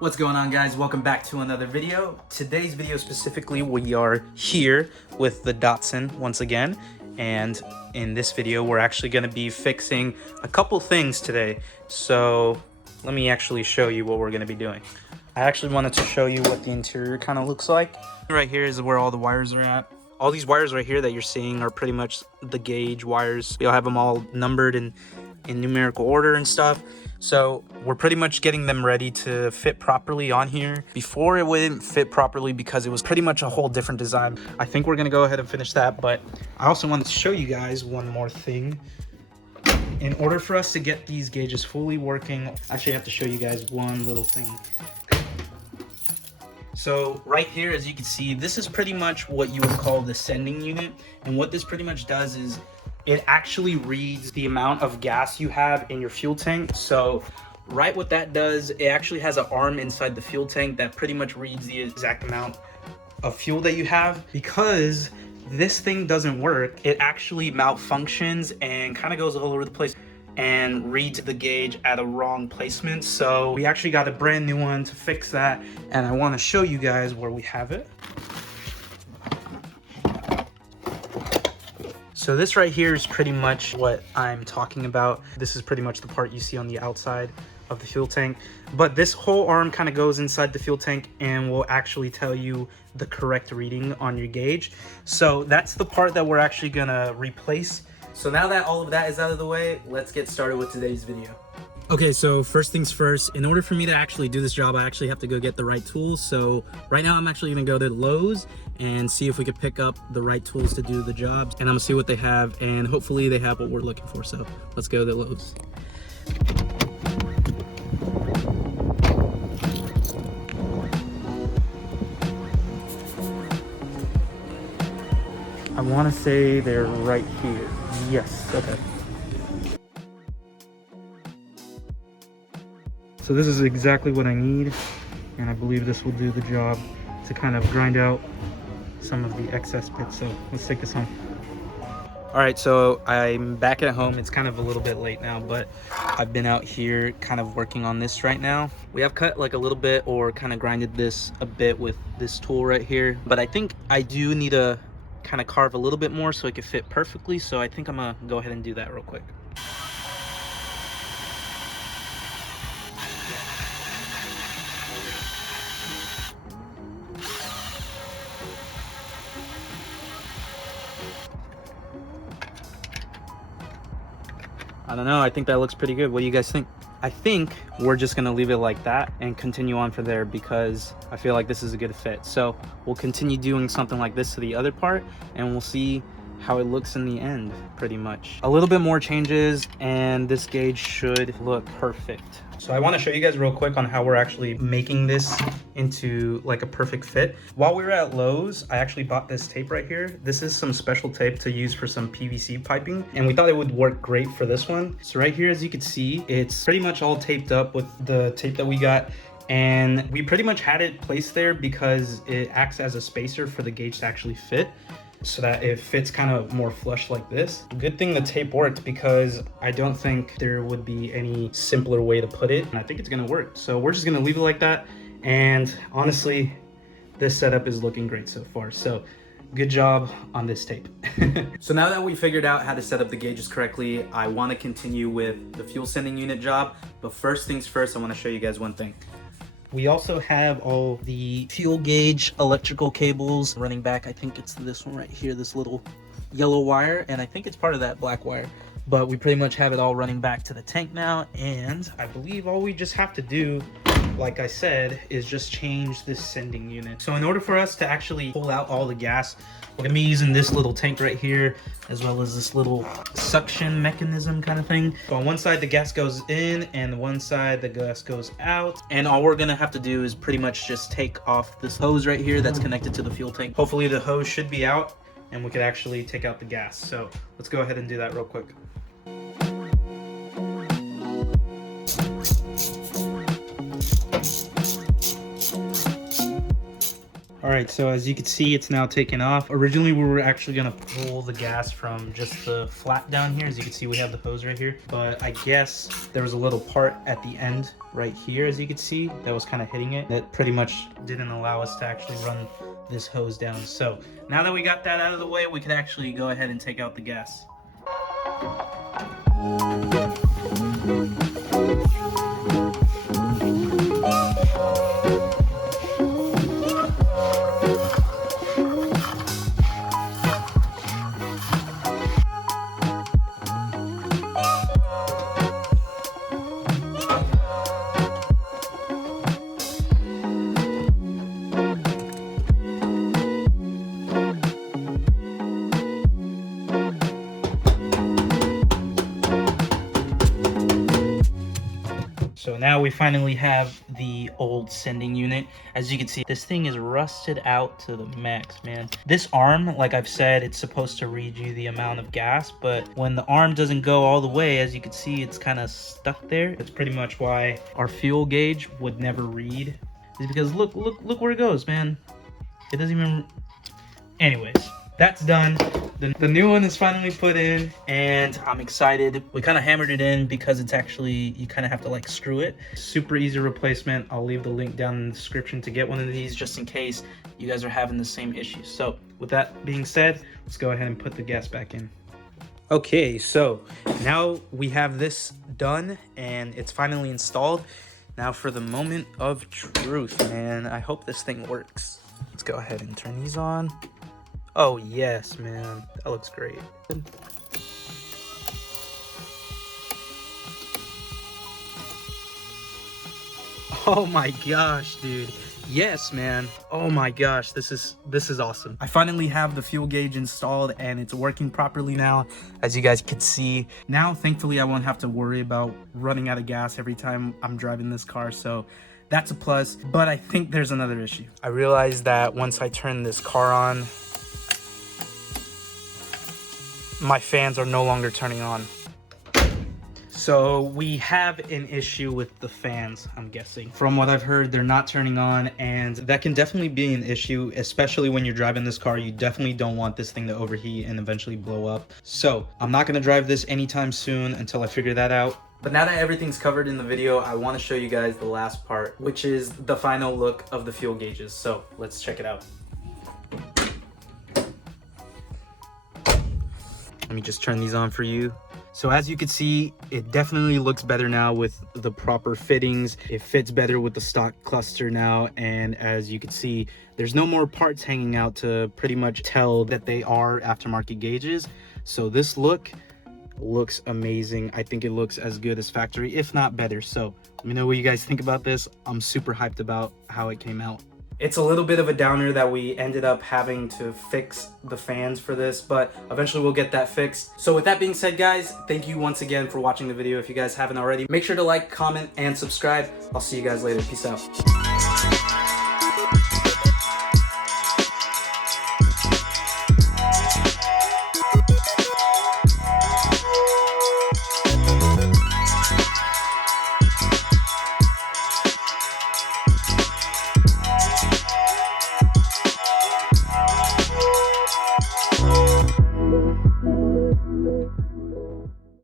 What's going on, guys? Welcome back to another video. Today's video specifically, we are here with the Datsun once again, and in this video we're actually going to be fixing a couple things today. So let me actually show you what we're going to be doing. I actually wanted to show you what the interior kind of looks like. Right here is where all the wires are at. All these wires right here that you're seeing are pretty much the gauge wires. We'll have them all numbered in numerical order and stuff. So we're pretty much getting them ready to fit properly on here. Before, it wouldn't fit properly because it was pretty much a whole different design. I think we're gonna go ahead and finish that, but I also wanted to show you guys one more thing. In order for us to get these gauges fully working, I actually have to show you guys one little thing. So right here, as you can see, this is pretty much what you would call the sending unit. And what this pretty much does is it actually reads the amount of gas you have in your fuel tank. So right, what that does, it actually has an arm inside the fuel tank that pretty much reads the exact amount of fuel that you have. Because this thing doesn't work, it actually malfunctions and kind of goes all over the place and reads the gauge at a wrong placement. So we actually got a brand new one to fix that, and I want to show you guys where we have it. So this right here is pretty much what I'm talking about. This is pretty much the part you see on the outside of the fuel tank. But this whole arm kind of goes inside the fuel tank and will actually tell you the correct reading on your gauge. So that's the part that we're actually gonna replace. So now that all of that is out of the way, let's get started with today's video. Okay, so first things first, in order for me to actually do this job, I actually have to go get the right tools. So right now I'm actually gonna go to Lowe's and see if we could pick up the right tools to do the jobs. And I'm gonna see what they have, and hopefully they have what we're looking for. So let's go to Lowe's. I wanna say they're right here. Yes, okay. So this is exactly what I need, and I believe this will do the job to kind of grind out some of the excess bits. So let's take this home. All right, so I'm back at home. It's kind of a little bit late now, but I've been out here kind of working on this right now. We have cut like a little bit or kind of grinded this a bit with this tool right here, but I think I do need to kind of carve a little bit more so it can fit perfectly. So I think I'm gonna go ahead and do that real quick. I don't know, I think that looks pretty good. What do you guys think? I think we're just gonna leave it like that and continue on from there because I feel like this is a good fit. So we'll continue doing something like this to the other part and we'll see how it looks in the end, pretty much. A little bit more changes and this gauge should look perfect. So I want to show you guys real quick on how we're actually making this into like a perfect fit. While we were at Lowe's, I actually bought this tape right here. This is some special tape to use for some PVC piping, and we thought it would work great for this one. So right here, as you can see, it's pretty much all taped up with the tape that we got. And we pretty much had it placed there because it acts as a spacer for the gauge to actually fit, so that it fits kind of more flush like this. Good thing the tape worked because I don't think there would be any simpler way to put it. And I think it's gonna work. So we're just gonna leave it like that. And honestly, this setup is looking great so far. So good job on this tape. So now that we figured out how to set up the gauges correctly, I wanna continue with the fuel sending unit job. But first things first, I wanna show you guys one thing. We also have all the fuel gauge electrical cables running back. I think it's this one right here, this little yellow wire, and I think it's part of that black wire. But we pretty much have it all running back to the tank now, and I believe all we just have to do, like I said, is just change this sending unit. So in order for us to actually pull out all the gas, we're gonna be using this little tank right here, as well as this little suction mechanism kind of thing. So on one side, the gas goes in, and one side, the gas goes out. And all we're gonna have to do is pretty much just take off this hose right here that's connected to the fuel tank. Hopefully the hose should be out, and we could actually take out the gas. So let's go ahead and do that real quick. All right, so as you can see, it's now taken off. Originally, we were actually gonna pull the gas from just the flat down here. As you can see, we have the hose right here. But I guess there was a little part at the end right here, as you can see, that was kind of hitting it. That pretty much didn't allow us to actually run this hose down. So now that we got that out of the way, we can actually go ahead and take out the gas. So now we finally have the old sending unit. As you can see, this thing is rusted out to the max, man. This arm, like I've said, it's supposed to read you the amount of gas, but when the arm doesn't go all the way, as you can see, it's kind of stuck there. That's pretty much why our fuel gauge would never read. It's because look where it goes, man. It doesn't even... Anyways, that's done. The new one is finally put in, and I'm excited. We kind of hammered it in because it's actually, you kind of have to like screw it. Super easy replacement. I'll leave the link down in the description to get one of these just in case you guys are having the same issues. So with that being said, let's go ahead and put the gas back in. Okay, so now we have this done and it's finally installed. Now for the moment of truth, man. I hope this thing works. Let's go ahead and turn these on. Oh yes, man, that looks great. Oh my gosh, dude. Yes, man. Oh my gosh, this is awesome. I finally have the fuel gauge installed and it's working properly now, as you guys can see. Now, thankfully, I won't have to worry about running out of gas every time I'm driving this car, so that's a plus. But I think there's another issue. I realized that once I turn this car on, my fans are no longer turning on. So we have an issue with the fans, I'm guessing. From what I've heard, they're not turning on, and that can definitely be an issue, especially when you're driving this car. You definitely don't want this thing to overheat and eventually blow up. So I'm not gonna drive this anytime soon until I figure that out. But now that everything's covered in the video, I want to show you guys the last part, which is the final look of the fuel gauges. So let's check it out. Let me just turn these on for you. So as you can see, it definitely looks better now with the proper fittings. It fits better with the stock cluster now. And as you can see, there's no more parts hanging out to pretty much tell that they are aftermarket gauges. So this looks amazing. I think it looks as good as factory, if not better. So let me know what you guys think about this. I'm super hyped about how it came out. It's a little bit of a downer that we ended up having to fix the fans for this, but eventually we'll get that fixed. So with that being said, guys, thank you once again for watching the video. If you guys haven't already, make sure to like, comment, and subscribe. I'll see you guys later. Peace out.